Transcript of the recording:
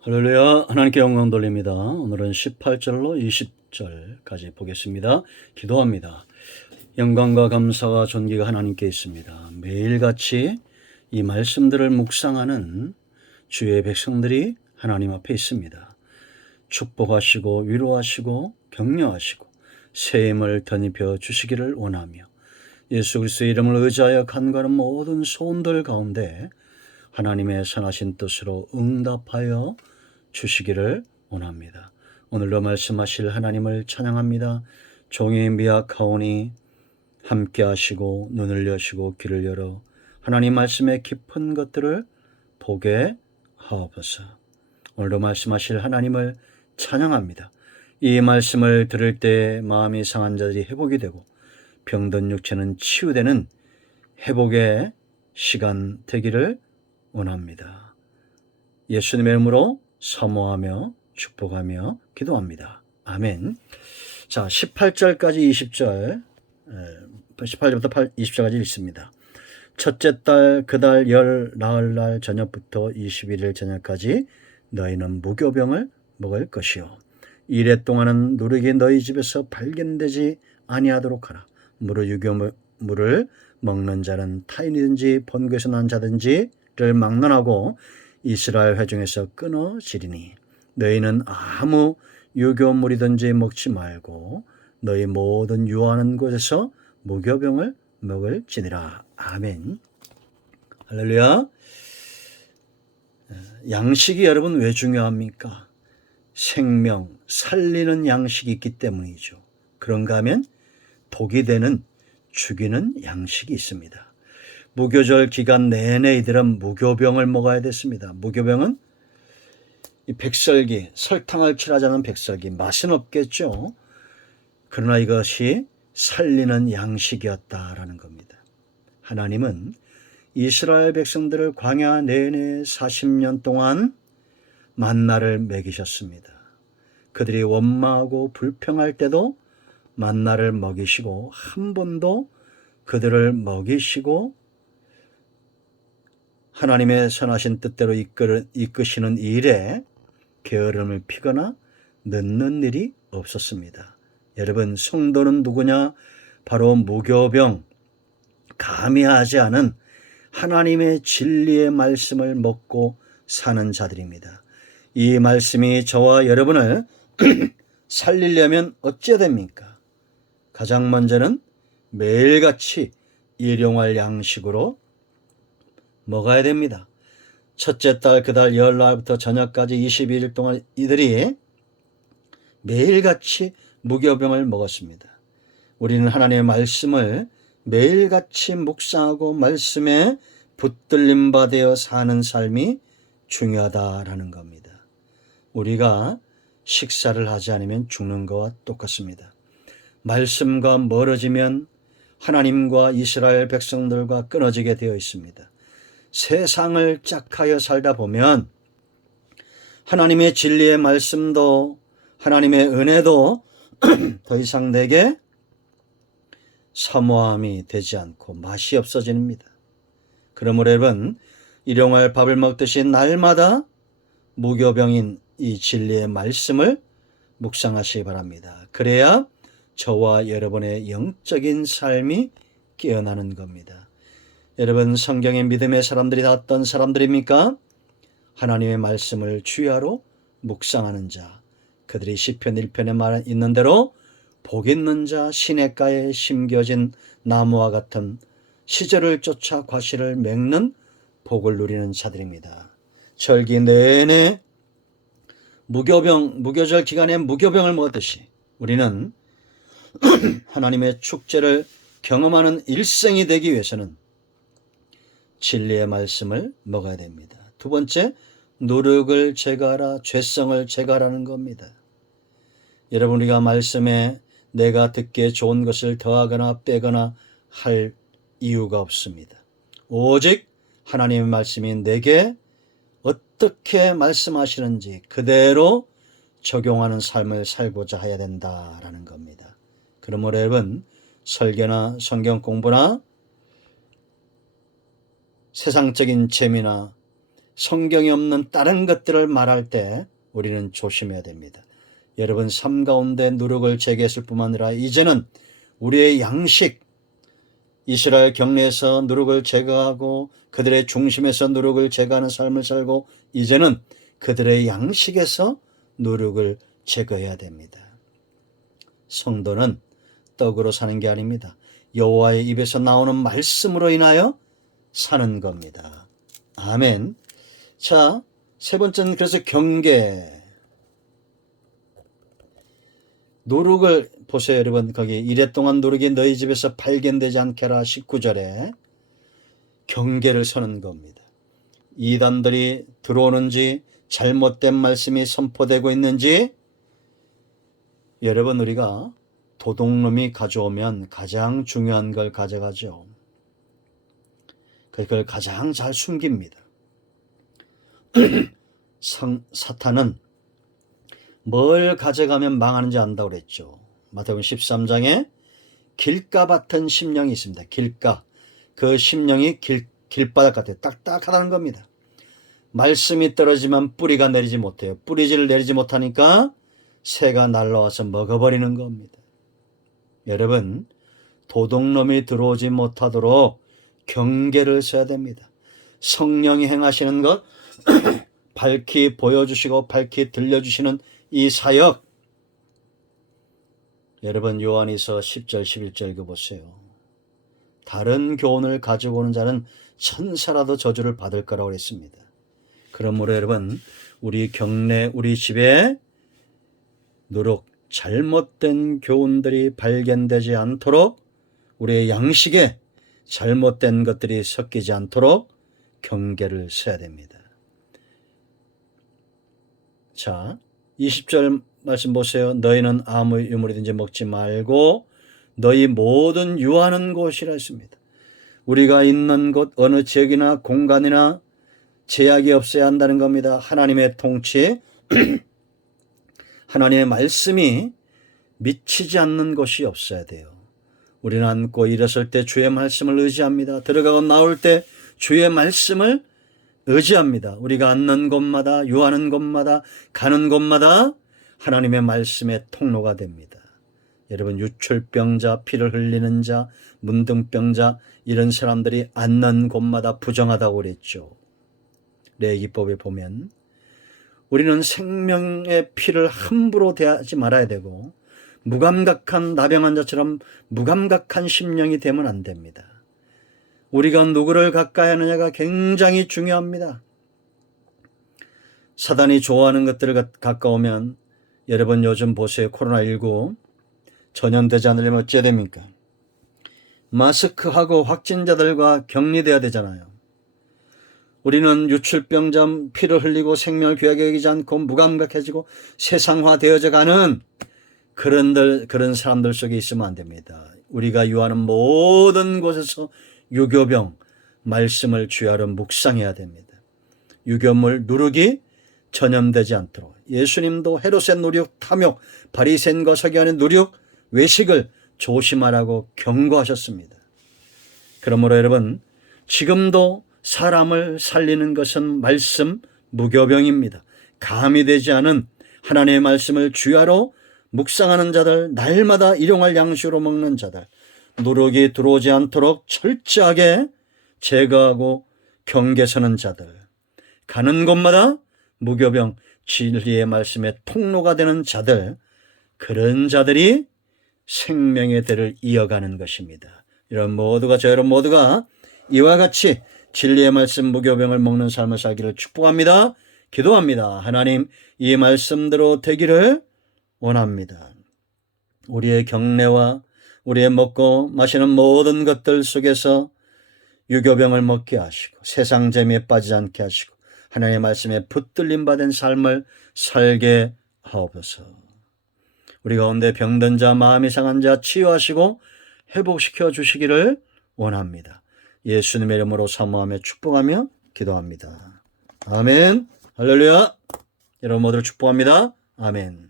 할렐루야. 하나님께 영광 돌립니다. 오늘은 18절로 20절까지 보겠습니다. 기도합니다. 영광과 감사와 존귀가 하나님께 있습니다. 매일같이 이 말씀들을 묵상하는 주의 백성들이 하나님 앞에 있습니다. 축복하시고 위로하시고 격려하시고 새 힘을 덧입혀 주시기를 원하며 예수 그리스도의 이름을 의지하여 간과하는 모든 소원들 가운데 하나님의 선하신 뜻으로 응답하여 주시기를 원합니다. 오늘도 말씀하실 하나님을 찬양합니다. 종이 미약하오니 함께 하시고 눈을 여시고 귀를 열어 하나님 말씀의 깊은 것들을 보게 하옵소서. 오늘도 말씀하실 하나님을 찬양합니다. 이 말씀을 들을 때 마음이 상한 자들이 회복이 되고 병든 육체는 치유되는 회복의 시간 되기를 원합니다. 예수님의 이름으로 사모하며 축복하며 기도합니다. 아멘. 자, 18절까지 20절, 18절부터 20절까지 읽습니다. 첫째 달 그달 열 나흘날 저녁부터 21일 저녁까지 너희는 무교병을 먹을 것이요 이래 동안은 누룩이 너희 집에서 발견되지 아니하도록 하라. 무릇 유교물을 먹는 자는 타인이든지 본교에서 난 자든지를 막론하고 이스라엘 회중에서 끊어지리니 너희는 아무 유교물이든지 먹지 말고 너희 모든 유하는 곳에서 무교병을 먹을지니라. 아멘. 할렐루야. 양식이 여러분 왜 중요합니까? 생명, 살리는 양식이 있기 때문이죠. 그런가 하면 독이 되는 죽이는 양식이 있습니다. 무교절 기간 내내 이들은 무교병을 먹어야 됐습니다. 무교병은 이 백설기, 설탕을 칠하지 않은 백설기, 맛은 없겠죠. 그러나 이것이 살리는 양식이었다라는 겁니다. 하나님은 이스라엘 백성들을 광야 내내 40년 동안 만나를 먹이셨습니다. 그들이 원망하고 불평할 때도 만나를 먹이시고 한 번도 그들을 먹이시고 하나님의 선하신 뜻대로 이끄시는 일에 게으름을 피거나 늦는 일이 없었습니다. 여러분, 성도는 누구냐? 바로 무교병, 감히하지 않은 하나님의 진리의 말씀을 먹고 사는 자들입니다. 이 말씀이 저와 여러분을 살리려면 어찌해야 됩니까? 가장 먼저는 매일같이 일용할 양식으로 먹어야 됩니다. 첫째 달 그달 열날부터 저녁까지 22일 동안 이들이 매일같이 무교병을 먹었습니다. 우리는 하나님의 말씀을 매일같이 묵상하고 말씀에 붙들림 받아 사는 삶이 중요하다라는 겁니다. 우리가 식사를 하지 않으면 죽는 것과 똑같습니다. 말씀과 멀어지면 하나님과 이스라엘 백성들과 끊어지게 되어 있습니다. 세상을 짝하여 살다 보면 하나님의 진리의 말씀도 하나님의 은혜도 더 이상 내게 사모함이 되지 않고 맛이 없어집니다. 그러므로 여러분, 일용할 밥을 먹듯이 날마다 무교병인 이 진리의 말씀을 묵상하시기 바랍니다. 그래야 저와 여러분의 영적인 삶이 깨어나는 겁니다. 여러분, 성경의 믿음의 사람들이 다 어떤 사람들입니까? 하나님의 말씀을 주야로 묵상하는 자, 그들이 시편 1편에 말 있는 대로 복 있는 자 시냇가에 심겨진 나무와 같은 시절을 쫓아 과실을 맺는 복을 누리는 자들입니다. 절기 내내 무교절 기간에 무교병을 먹었듯이 우리는 하나님의 축제를 경험하는 일생이 되기 위해서는 진리의 말씀을 먹어야 됩니다. 두 번째, 노력을 제거하라, 죄성을 제거하라는 겁니다. 여러분, 우리가 말씀에 내가 듣기에 좋은 것을 더하거나 빼거나 할 이유가 없습니다. 오직 하나님의 말씀이 내게 어떻게 말씀하시는지 그대로 적용하는 삶을 살고자 해야 된다라는 겁니다. 그러므로 여러분, 설교나 성경 공부나 세상적인 재미나 성경에 없는 다른 것들을 말할 때 우리는 조심해야 됩니다. 여러분, 삶 가운데 누룩을 제거했을 뿐만 아니라 이제는 우리의 양식, 이스라엘 경내에서 누룩을 제거하고 그들의 중심에서 누룩을 제거하는 삶을 살고 이제는 그들의 양식에서 누룩을 제거해야 됩니다. 성도는 떡으로 사는 게 아닙니다. 여호와의 입에서 나오는 말씀으로 인하여 사는 겁니다. 아멘. 자, 세 번째는 그래서 경계. 누룩을 보세요, 여러분. 거기 이랫동안 누룩이 너희 집에서 발견되지 않게라 19절에 경계를 서는 겁니다. 이단들이 들어오는지 잘못된 말씀이 선포되고 있는지, 여러분, 우리가 도둑놈이 가져오면 가장 중요한 걸 가져가죠. 그걸 가장 잘 숨깁니다. 사탄은 뭘 가져가면 망하는지 안다고 그랬죠. 마태복음 13장에 길가 같은 심령이 있습니다. 길가. 그 심령이 길바닥 같아요. 딱딱하다는 겁니다. 말씀이 떨어지면 뿌리가 내리지 못해요. 뿌리질을 내리지 못하니까 새가 날라와서 먹어버리는 겁니다. 여러분, 도둑놈이 들어오지 못하도록 경계를 써야 됩니다. 성령이 행하시는 것 밝히 보여주시고 밝히 들려주시는 이 사역, 여러분 요한이서 10절 11절 읽어보세요. 다른 교훈을 가지고 오는 자는 천사라도 저주를 받을 거라고 했습니다. 그러므로 여러분, 우리 경내 우리 집에 누룩 잘못된 교훈들이 발견되지 않도록, 우리의 양식에 잘못된 것들이 섞이지 않도록 경계를 써야 됩니다. 자, 20절 말씀 보세요. 너희는 아무 유물이든지 먹지 말고 너희 모든 유하는 곳이라 했습니다. 우리가 있는 곳 어느 지역이나 공간이나 제약이 없어야 한다는 겁니다. 하나님의 통치, 하나님의 말씀이 미치지 않는 곳이 없어야 돼요. 우리는 앉고 일어설 때 주의 말씀을 의지합니다. 들어가고 나올 때 주의 말씀을 의지합니다. 우리가 앉는 곳마다, 유하는 곳마다, 가는 곳마다 하나님의 말씀의 통로가 됩니다. 여러분, 유출병자, 피를 흘리는 자, 문둥병자, 이런 사람들이 앉는 곳마다 부정하다고 그랬죠. 레위기법에 보면 우리는 생명의 피를 함부로 대하지 말아야 되고, 무감각한 나병 환자처럼 무감각한 심령이 되면 안 됩니다. 우리가 누구를 가까이 하느냐가 굉장히 중요합니다. 사단이 좋아하는 것들을 가까우면, 여러분 요즘 보세요. 코로나19 전염되지 않으려면 어찌해야 됩니까? 마스크하고 확진자들과 격리돼야 되잖아요. 우리는 유출병자, 피를 흘리고 생명을 귀하게 여기지 않고 무감각해지고 세상화되어져 가는 그런 사람들 속에 있으면 안 됩니다. 우리가 유하는 모든 곳에서 유교병 말씀을 주야로 묵상해야 됩니다. 유교물 누룩이 전염되지 않도록, 예수님도 헤롯의 누룩, 탐욕, 바리새인과 서기관의 누룩, 외식을 조심하라고 경고하셨습니다. 그러므로 여러분, 지금도 사람을 살리는 것은 말씀, 무교병입니다. 감이 되지 않은 하나님의 말씀을 주야로 묵상하는 자들, 날마다 일용할 양식으로 먹는 자들, 누룩이 들어오지 않도록 철저하게 제거하고 경계서는 자들, 가는 곳마다 무교병, 진리의 말씀의 통로가 되는 자들, 그런 자들이 생명의 대를 이어가는 것입니다. 이런 모두가, 저 여러분 모두가 이와 같이 진리의 말씀, 무교병을 먹는 삶을 살기를 축복합니다. 기도합니다. 하나님, 이 말씀대로 되기를 원합니다. 우리의 경내와 우리의 먹고 마시는 모든 것들 속에서 유교병을 먹게 하시고 세상 재미에 빠지지 않게 하시고 하나님의 말씀에 붙들림 받은 삶을 살게 하옵소서. 우리 가운데 병든 자, 마음이 상한 자 치유하시고 회복시켜 주시기를 원합니다. 예수님의 이름으로 사모하며 축복하며 기도합니다. 아멘. 할렐루야. 여러분 모두를 축복합니다. 아멘.